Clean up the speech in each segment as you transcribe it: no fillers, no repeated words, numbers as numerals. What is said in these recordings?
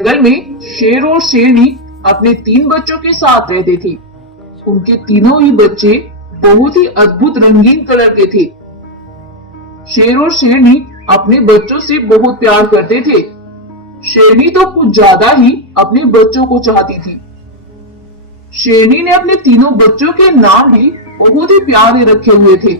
जंगल में शेर और शेरनी अपने 3 बच्चों के साथ रहते थे। उनके तीनों ही बच्चे बहुत ही अद्भुत रंगीन कलर के थे। शेर और शेरनी अपने बच्चों से बहुत प्यार करते थे। शेरनी तो कुछ ज्यादा ही अपने बच्चों को चाहती थी। शेरनी ने अपने तीनों बच्चों के नाम भी बहुत ही प्यारे रखे हुए थे।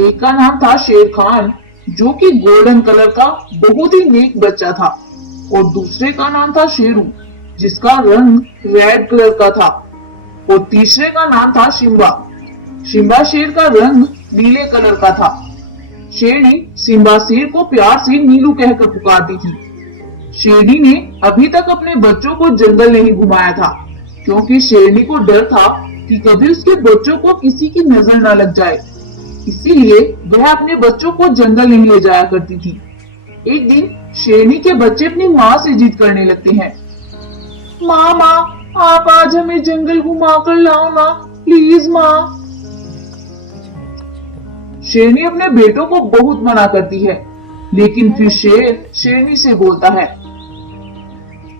एक का नाम था शेर खान, जो कि गोल्डन कलर का बहुत ही नेक बच्चा था, और दूसरे का नाम था शेरू, जिसका रंग रेड कलर का था, और तीसरे का नाम था शिम्बा। शिम्बा शेर का रंग नीले कलर का था। शेरनी शिम्बा शेर को प्यार से नीलू कहकर पुकारती थी। शेरनी ने अभी तक अपने बच्चों को जंगल नहीं घुमाया था, क्योंकि शेरनी को डर था कि कभी उसके बच्चों को किसी की नजर न लग जाए। इसीलिए वह अपने बच्चों को जंगल नहीं ले जाया करती थी। एक दिन शेरनी के बच्चे अपनी माँ से जिद करने लगते हैं। माँ, आप आज हमें जंगल घुमा कर लाओ ना, प्लीज माँ। शेरनी अपने बेटों को बहुत मना करती है, लेकिन फिर शेर शेरनी से बोलता है,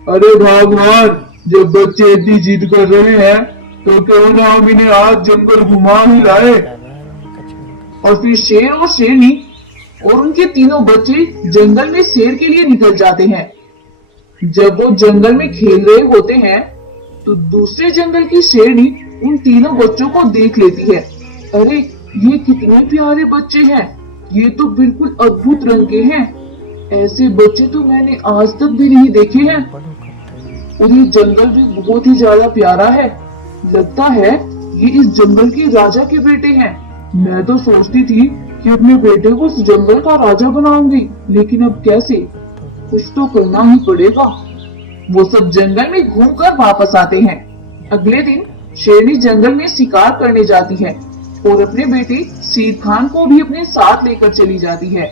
अरे भगवान, जब बच्चे इतनी जिद कर रहे हैं तो क्यों ना हम इन्हें आज जंगल घुमा ही लाए। और फिर शेर और शेरनी और उनके तीनों बच्चे जंगल में शेर के लिए निकल जाते हैं। जब वो जंगल में खेल रहे होते हैं तो दूसरे जंगल की शेरनी उन तीनों बच्चों को देख लेती है। अरे, ये कितने प्यारे बच्चे हैं, ये तो बिल्कुल अद्भुत रंग के हैं। ऐसे बच्चे तो मैंने आज तक भी नहीं देखे हैं, और ये जंगल भी बहुत ही ज्यादा प्यारा है। लगता है ये इस जंगल के राजा के बेटे हैं। मैं तो सोचती थी कि अपने बेटे को इस जंगल का राजा बनाऊंगी, लेकिन अब कैसे? कुछ तो करना ही पड़ेगा। वो सब जंगल में घूमकर वापस आते हैं। अगले दिन शेरनी जंगल में शिकार करने जाती है और अपने बेटे शेर खान को भी अपने साथ लेकर चली जाती है।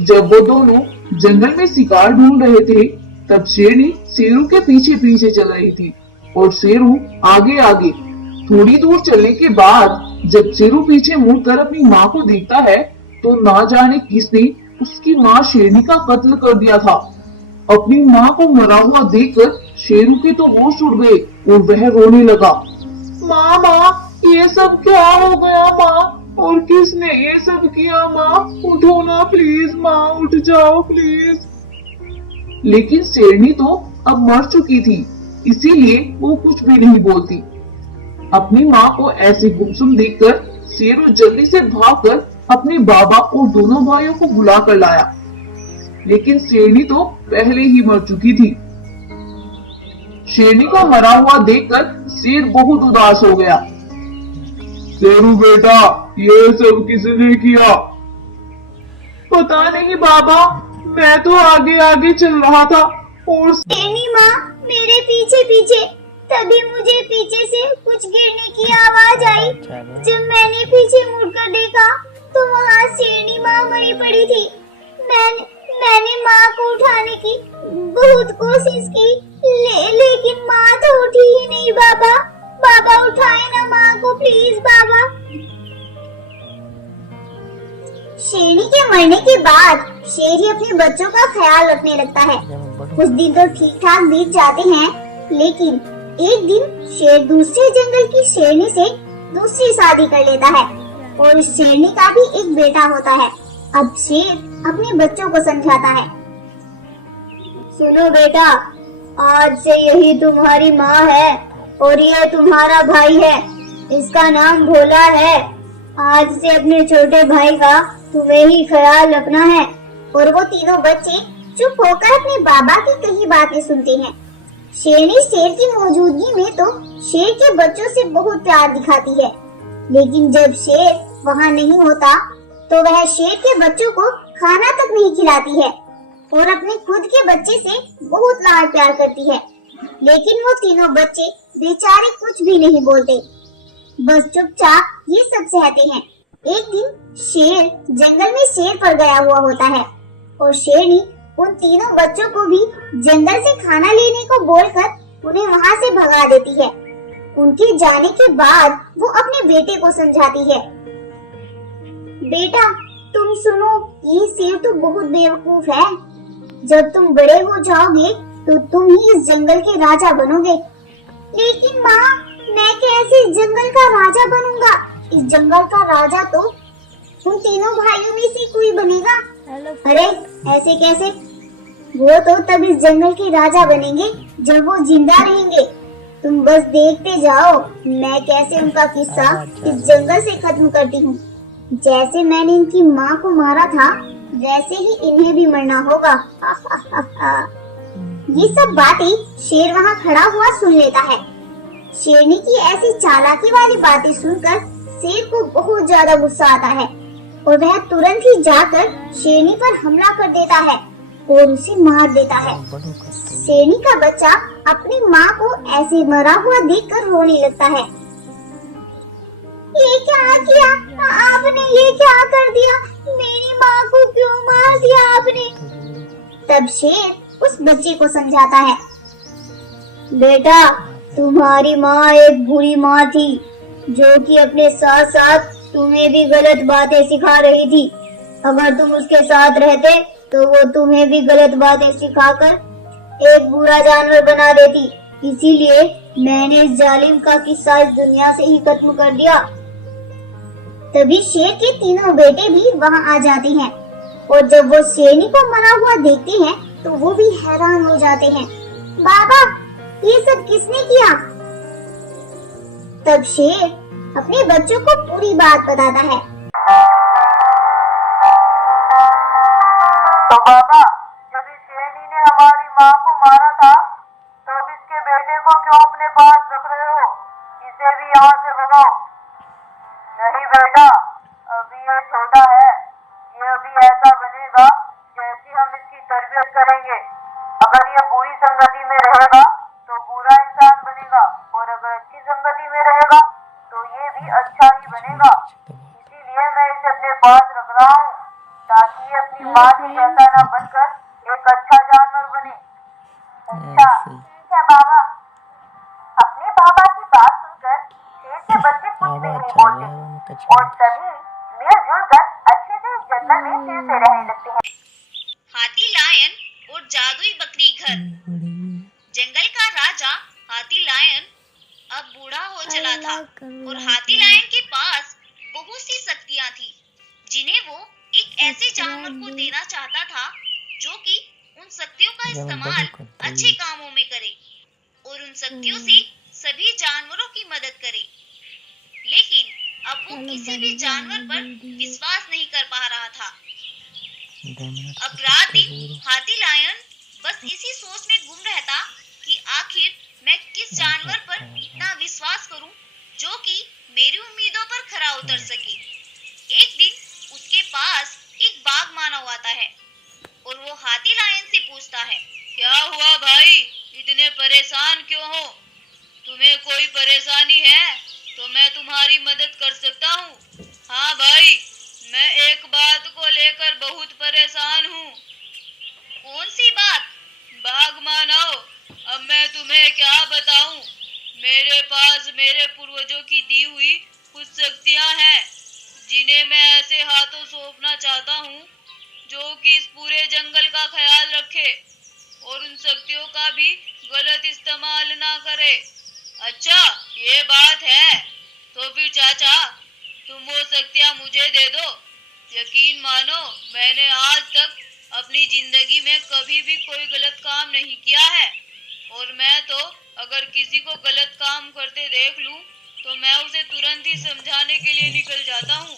जब वो दोनों जंगल में शिकार ढूंढ रहे थे, तब शेरनी शेरू के पीछे पीछे चल रही थी और शेरू आगे आगे। थोड़ी दूर चलने के बाद जब शेरू पीछे मुड़कर अपनी माँ को देखता है, तो ना जाने किसने उसकी माँ शेरनी का कत्ल कर दिया था। अपनी माँ को मरा हुआ देखकर शेरू के तो होश उड़ गए और वह रोने लगा। माँ, ये सब क्या हो गया माँ? और किसने ये सब किया माँ? उठो ना प्लीज माँ, उठ जाओ प्लीज। लेकिन शेरनी तो अब मर चुकी थी, इसीलिए वो कुछ भी नहीं बोलती। अपनी माँ को ऐसे गुमसुम देखकर शेरू जल्दी से भागकर अपने बाबा और दोनों भाइयों को बुला कर लाया, लेकिन शेरनी तो पहले ही मर चुकी थी। शेरनी को मरा हुआ देखकर शेर बहुत उदास हो गया। शेरू बेटा, ये सब किसने किया? पता नहीं बाबा, मैं तो आगे आगे चल रहा था और शेरनी माँ मेरे पीछे पीछे। तभी मुझे पीछे से कुछ गिरने की आवाज आई। जब मैंने पीछे मुड़कर देखा तो वहाँ शेरनी माँ मरी पड़ी थी। मैंने माँ को उठाने की बहुत कोशिश की, लेकिन माँ तो उठी ही नहीं। बाबा उठाए ना माँ को प्लीज बाबा। शेरनी के मरने के बाद शेर ही अपने बच्चों का ख्याल रखने लगता है। कुछ दिन तो ठीक ठाक बीत जाते हैं, लेकिन एक दिन शेर दूसरे जंगल की शेरनी से दूसरी शादी कर लेता है और इस शेरनी का भी एक बेटा होता है। अब शेर अपने बच्चों को समझाता है। सुनो बेटा, आज से यही तुम्हारी माँ है और यह तुम्हारा भाई है। इसका नाम भोला है। आज से अपने छोटे भाई का तुम्हें ही ख्याल रखना है। और वो तीनों बच्चे चुप होकर अपने बाबा की कही बातें सुनते हैं। शेरनी शेर की मौजूदगी में तो शेर के बच्चों से बहुत प्यार दिखाती है, लेकिन जब शेर वहाँ नहीं होता तो वह शेर के बच्चों को खाना तक नहीं खिलाती है और अपने खुद के बच्चे से बहुत लाड प्यार करती है। लेकिन वो तीनों बच्चे बेचारे कुछ भी नहीं बोलते, बस चुपचाप ये सब सहते हैं। एक दिन शेर जंगल में शेर पर गया हुआ होता है और शेरनी उन तीनों बच्चों को भी जंगल से खाना लेने को बोलकर उन्हें वहाँ से भगा देती है। उनके जाने के बाद वो अपने बेटे को समझाती है। बेटा तुम सुनो, ये शेर तो बहुत बेवकूफ है। जब तुम बड़े हो जाओगे तो तुम ही इस जंगल के राजा बनोगे। लेकिन माँ, मैं कैसे इस जंगल का राजा बनूंगा? इस जंगल का राजा तो उन तीनों भाइयों में से कोई बनेगा। अरे ऐसे कैसे? वो तो तब इस जंगल के राजा बनेंगे जब वो जिंदा रहेंगे। तुम बस देखते जाओ मैं कैसे उनका किस्सा इस जंगल से खत्म करती हूँ। जैसे मैंने इनकी माँ को मारा था वैसे ही इन्हें भी मरना होगा। ये सब बातें शेर वहाँ खड़ा हुआ सुन लेता है। शेरनी की ऐसी चालाकी वाली बातें सुनकर शेर को बहुत ज्यादा गुस्सा आता है और वह तुरंत ही जाकर शेरनी पर हमला कर देता है और उसे मार देता है। शेरनी का बच्चा अपनी माँ को ऐसे मरा हुआ देखकर रोने लगता है। ये क्या किया आपने? ये क्या कर दिया? मेरी माँ को क्यों मार दिया आपने? तब शेर उस बच्चे को समझाता है, बेटा तुम्हारी माँ एक बुरी माँ थी जो कि अपने साथ साथ तुम्हें भी गलत बातें सिखा रही थी। अगर तुम उसके साथ रहते तो वो तुम्हें भी गलत बातें सिखाकर एक बुरा जानवर बना देती। इसीलिए मैंने इस जालिम का किस्सा इस दुनिया से ही खत्म कर दिया। तभी शेर के तीनों बेटे भी वहाँ आ जाते हैं और जब वो शेरनी को मरा हुआ देखते हैं तो वो भी हैरान हो जाते हैं। बाबा, ये सब किसने किया? तब शेर अपने बच्चों को पूरी बात बताता है। तो बाबा, जब इस शेरनी ने हमारी माँ को मारा था तो अब इसके बेटे को क्यों अपने पास रख रहे हो? इसे भी यहाँ से भगाओ। नहीं बेटा, अभी ये छोटा है, ये अभी ऐसा बनेगा जैसी हम इसकी तरबियत करेंगे। अगर ये बुरी संगति में रहेगा तो बुरा इंसान बनेगा और अगर अच्छी संगति में रहेगा तो ये भी अच्छा ही बनेगा। इसीलिए मैं इसे अपने पास रख रहा हूँ ताकि ये अपनी माँ के जैसा न बनकर एक अच्छा जानवर बने। अच्छा ठीक है बाबा। अपने बाबा की बात सुनकर शेर के बच्चे कुछ भी नहीं बोलते और सभी मिलजुल कर अच्छे से इस जंगल में फिर से रहने लगते हैं। हाथी लायन और जादुई बकरी घर। जंगल का राजा हाथी लायन अब बूढ़ा हो चला था और हाथी लायन के पास बहुत सी शक्तियां थी जिन्हें वो एक ऐसे जानवर को देना चाहता था जो कि उन शक्तियों का इस्तेमाल अच्छे कामों में करे और उन शक्तियों से सभी जानवरों की मदद करे। लेकिन अब वो किसी भी जानवर पर विश्वास नहीं कर पा रहा था। अब रात दिन हाथी लायन बस इसी सोच में गुम रहता कि आखिर मैं किस जानवर पर इतना विश्वास करूं जो कि मेरी उम्मीदों पर खरा उतर सके। एक दिन उसके पास एक बाघ मानव आता है और वो हाथी लायन से पूछता है, क्या हुआ भाई, इतने परेशान क्यों हो? तुम्हें कोई परेशानी है तो मैं तुम्हारी मदद कर सकता हूँ। हाँ भाई, मैं एक बात को लेकर बहुत परेशान हूँ। कौन सी बात? बाघ मानव, अब मैं तुम्हें क्या बताऊं? मेरे पास मेरे पूर्वजों की दी हुई कुछ शक्तियां हैं जिन्हें मैं ऐसे हाथों सौंपना चाहता हूँ जो कि इस पूरे जंगल का ख्याल रखे और उन शक्तियों का भी गलत इस्तेमाल ना करे। अच्छा ये बात है, तो फिर चाचा तुम वो शक्तियां मुझे दे दो। यकीन मानो मैंने आज तक अपनी जिंदगी में कभी भी कोई गलत काम नहीं किया है और मैं तो अगर किसी को गलत काम करते देख लूं तो मैं उसे तुरंत ही समझाने के लिए निकल जाता हूँ।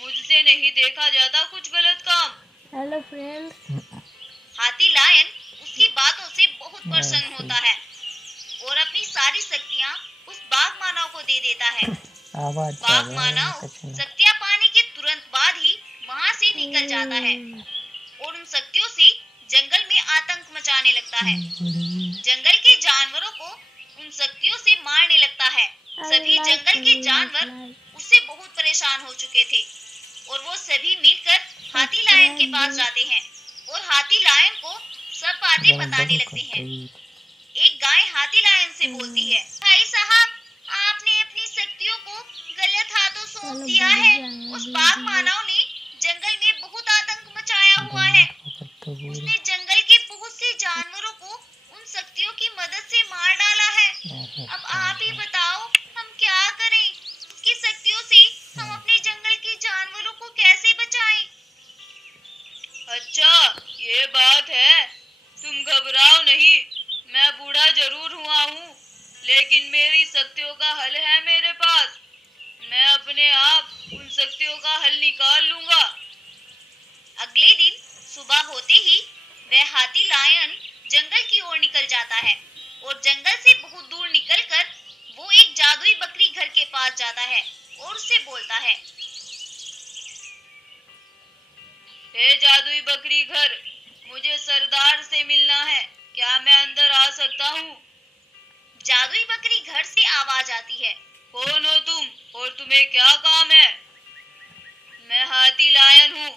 मुझसे नहीं देखा जाता कुछ गलत काम। Hello friend. हाथी लायन उसकी बातों से बहुत प्रसन्न होता है और अपनी सारी शक्तियाँ उस बाघ मानव को दे देता है। बाघ मानव शक्तियाँ पाने के तुरंत बाद ही वहाँ से निकल जाता है और उन शक्तियों से जंगल में आतंक मचाने लगता है। जंगल के जानवरों को उन शक्तियों से मारने लगता है। सभी जंगल के जानवर उससे बहुत परेशान हो चुके थे और वो सभी मिलकर हाथी लायन के पास जाते हैं और हाथी लायन को सब बातें बताने लगते हैं। एक गाय हाथी लायन से बोलती है, भाई साहब, आपने अपनी शक्तियों को गलत हाथों सौंप दिया है। उस बाघ मानव ने जंगल में बहुत आतंक मचाया हुआ है। उसने जंगल के शक्तियों का हल है मेरे पास। मैं अपने आप उन शक्तियों का हल निकाल लूंगा। अगले दिन सुबह होते ही वह हाथी लायन जंगल की ओर निकल जाता है और जंगल से बहुत दूर निकलकर वो एक जादुई बकरी घर के पास जाता है और उससे बोलता है, हे जादुई बकरी घर, मुझे सरदार से मिलना है, क्या मैं अंदर आ सकता हूँ? जादुई बकरी घर से आवाज आती है, कौन हो तुम और तुम्हें क्या काम है? मैं हाथी लायन हूँ,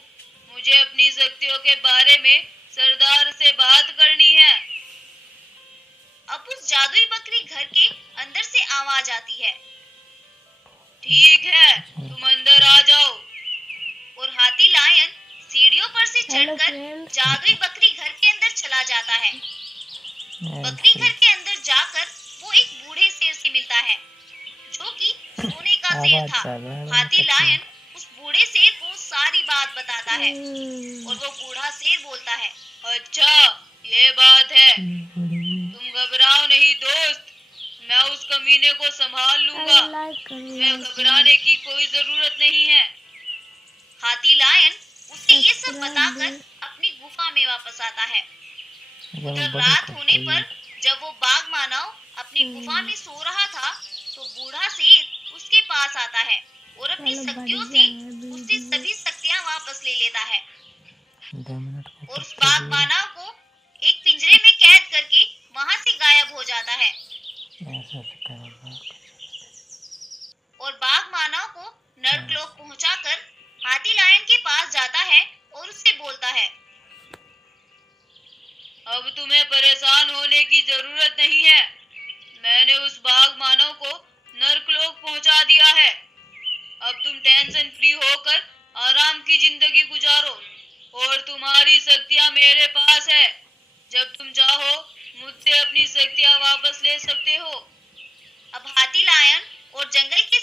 मुझे अपनी शक्तियों के बारे में सरदार से बात करनी है। अब उस जादुई बकरी घर के अंदर से आवाज आती है, ठीक है, तुम अंदर आ जाओ। और हाथी लायन सीढ़ियों पर से चढ़कर जादुई बकरी घर के अंदर चला जाता है। बकरी घर के अंदर जाकर वो एक बूढ़े शेर से मिलता है जो कि सोने का शेर था। हाथी लायन उस बूढ़े शेर को सारी बात बताता है और वो बूढ़ा शेर बोलता है, अच्छा ये बात है, तुम घबराओ नहीं दोस्त, मैं उस कमीने को संभाल लूंगा, तुम्हें घबराने की कोई जरूरत नहीं है। हाथी लायन उसे ये सब बताकर अपनी गुफा में वापस आता है। उधर रात होने पर जब वो बाघ मानव अपनी गुफा में सो रहा था तो बूढ़ा शेर उसके पास आता है और अपनी शक्तियों से उससे सभी शक्तियां वापस ले लेता है और उस बाघ मानव को एक पिंजरे में कैद करके वहां से गायब हो जाता है। और बाघ मानव को नर्कलोक पहुंचाकर हाथी लायन के पास जाता है और उससे बोलता है, अब तुम्हें परेशान होने की जरूरत नहीं है, मैंने उस बाघ मानव को नर्कलोक पहुंचा दिया है, अब तुम टेंशन फ्री होकर आराम की जिंदगी गुजारो और तुम्हारी शक्तियां मेरे पास है, जब तुम चाहो मुझसे अपनी शक्तियां वापस ले सकते हो। अब हाथी लायन और जंगल के